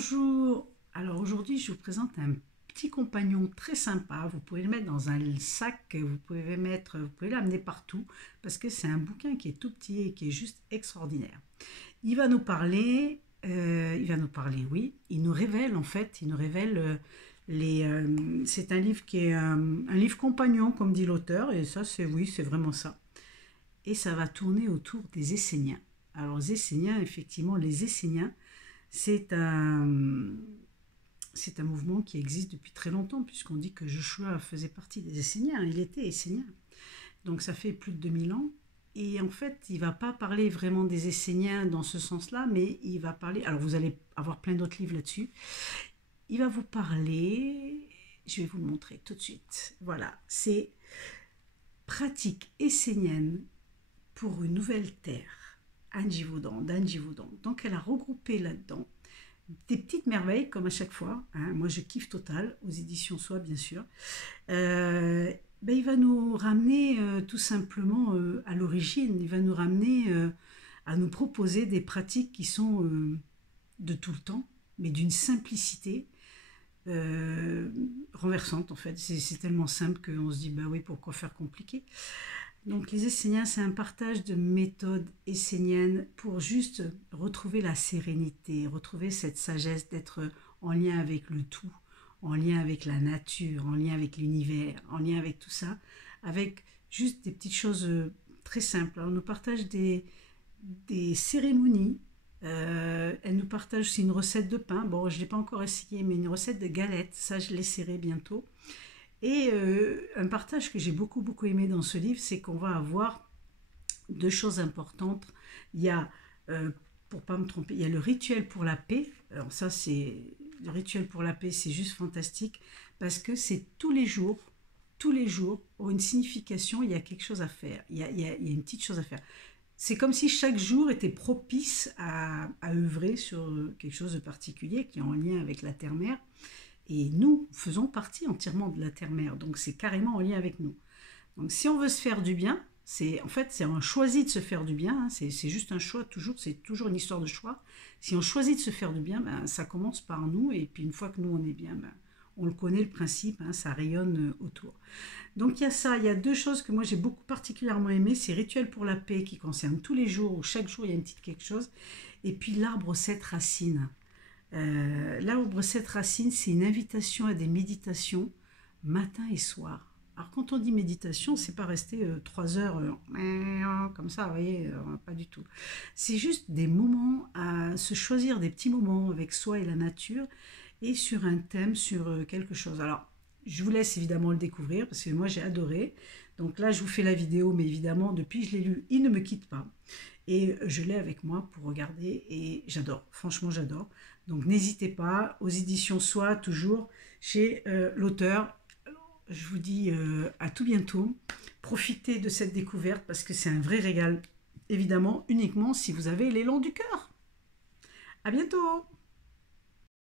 Bonjour, alors aujourd'hui je vous présente un petit compagnon très sympa. Vous pouvez le mettre dans un sac, vous pouvez l'amener partout parce que c'est un bouquin qui est tout petit et qui est juste extraordinaire. Oui, il nous révèle en fait, il nous révèle c'est un livre qui est un livre compagnon comme dit l'auteur et ça c'est oui c'est vraiment ça. Et ça va tourner autour des Esséniens. Alors les Esséniens, effectivement, les Esséniens, c'est un, c'est un mouvement qui existe depuis très longtemps, puisqu'on dit que Joshua faisait partie des Esséniens, il était Essénien. Donc ça fait plus de 2000 ans. Et en fait, il ne va pas parler vraiment des Esséniens dans ce sens-là, mais il va parler. Alors vous allez avoir plein d'autres livres là-dessus. Il va vous parler. Je vais vous le montrer tout de suite. Voilà, c'est pratique essénienne pour une nouvelle terre, d'Anjivoudan. Donc elle a regroupé là-dedans des petites merveilles comme à chaque fois. Hein. Moi je kiffe total, aux éditions Soi bien sûr. Il va nous ramener tout simplement à l'origine, il va nous ramener à nous proposer des pratiques qui sont de tout le temps, mais d'une simplicité renversante en fait. C'est tellement simple qu'on se dit bah oui, pourquoi faire compliqué. Donc les Esséniens, c'est un partage de méthodes esséniennes pour juste retrouver la sérénité, retrouver cette sagesse d'être en lien avec le tout, en lien avec la nature, en lien avec l'univers, en lien avec tout ça, avec juste des petites choses très simples. Alors, on nous partage des cérémonies, elle nous partage aussi une recette de pain. Bon, je ne l'ai pas encore essayé, mais une recette de galettes, ça je l'essaierai bientôt. Et un partage que j'ai beaucoup aimé dans ce livre, c'est qu'on va avoir deux choses importantes. Il y a, pour pas me tromper, il y a le rituel pour la paix. Alors ça, c'est le rituel pour la paix, c'est juste fantastique parce que c'est tous les jours, ont une signification. Il y a quelque chose à faire. Il y a une petite chose à faire. C'est comme si chaque jour était propice à œuvrer sur quelque chose de particulier qui est en lien avec la terre-mère. Et nous faisons partie entièrement de la terre-mère, donc c'est carrément en lien avec nous. Donc si on veut se faire du bien, c'est un choisi de se faire du bien, hein, c'est juste un choix, c'est toujours une histoire de choix. Si on choisit de se faire du bien, ben, ça commence par nous, et puis une fois que nous on est bien, ben, on le connaît le principe, hein, ça rayonne autour. Donc il y a ça, il y a deux choses que moi j'ai beaucoup particulièrement aimé, c'est Rituel pour la paix qui concerne tous les jours, où chaque jour il y a une petite quelque chose, et puis l'arbre aux 7 racines. L'arbre 7 racines, c'est une invitation à des méditations matin et soir. Alors quand on dit méditation, c'est pas rester 3 heures comme ça, vous voyez, pas du tout. C'est juste des moments à se choisir, des petits moments avec soi et la nature, et sur un thème, sur quelque chose. Alors, je vous laisse évidemment le découvrir, parce que moi j'ai adoré. Donc là, je vous fais la vidéo, mais évidemment, depuis que je l'ai lu, il ne me quitte pas. Et je l'ai avec moi pour regarder, et j'adore, franchement j'adore. Donc n'hésitez pas, aux éditions Soi, toujours chez l'auteur. Je vous dis à tout bientôt. Profitez de cette découverte parce que c'est un vrai régal, évidemment, uniquement si vous avez l'élan du cœur. À bientôt!